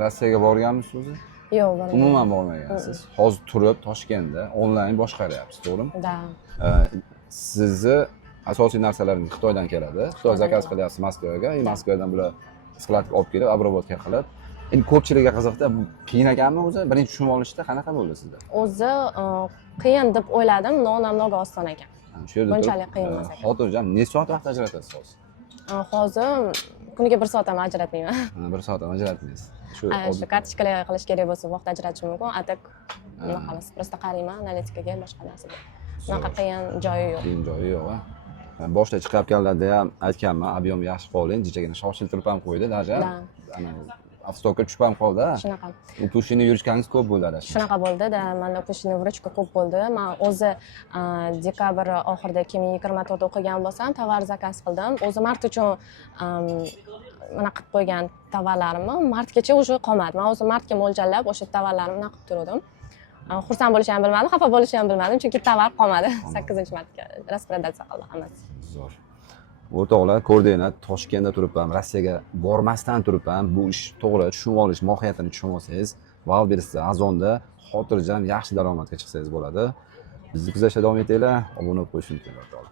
Rossiyaga borganmisiz o'zi? Yo'q, bormadim. Umuman bormagansiz. Hozir turib Toshkentda onlayn boshqaryapsiz, to'g'rimi? Da. Sizni asosiy narsalaringiz Xitoydan keladi. Xitoy zakaz qilyapsiz Moskvaga, Moskvadan bular skladga olib kelib, обработка qilib. Endi ko'pchilikga qiziqda, bu qiyin ekanmi o'zi? Birinchi tushunib olishda qanaqa bo'ldi sizda? O'zi qiyin deb o'yladim, namnoga oson ekan. Shu yerda Bunchalik qiyin emas ekan. Xotirjam, necha soat vaqt ajratasiz hozir? Hozir kuniga 1 soat ham ajratmayman. 1 soat ajratmaysiz. Shu kartochkalar qilish kerak bo'lsa vaqt ajratishim mumkin. Atak bunaqamiz. Prosta qarayman, analitikaga, boshqa narsaga. Bunaqa qiyin joyi yo'q. Qiyin joyi yo'q, a? Boshda chiqayotganlarda ham aytganman, ob'yom yaxshi qoling, jichagina shoshiltirib ham qo'ydi, даже. Ana avtostopga tushib ham qoldi. Shunaqa. Pushini yurishganingiz ko'p bo'ldi. Shunaqa bo'ldi-da, menda pushini vrachka ko'p bo'ldi. Men o'zi dekabr oxirida 2024 o'qigan bo'lsam, tovar zakaz qildim. O'zi mart uchun mana qilib qo'ygan tovarlarimni martgacha уже qolmadi. Men o'zi martga mo'ljallab o'sha tovarlarimni nima qilib turdim. Xursand bo'lishni ham bilmadim, xafa bo'lishni ham bilmadim, chunki tovar qolmadi. 8-martga rasprodatsiya qildi hammasi. Zo'r. O'rtoqlar, ko'rdinglar, Toshkentda turib ham, Rossiyaga bormasdan turib ham bu ish to'g'ri tushunib olish, mohiyatini tushunib olsangiz, Wildberries'da Azonda xotirjam yaxshi daromadga chiqsangiz bo'ladi. Bizni kuzatishda davom etinglar, obuna bo'lib qo'yishni unutmanglar.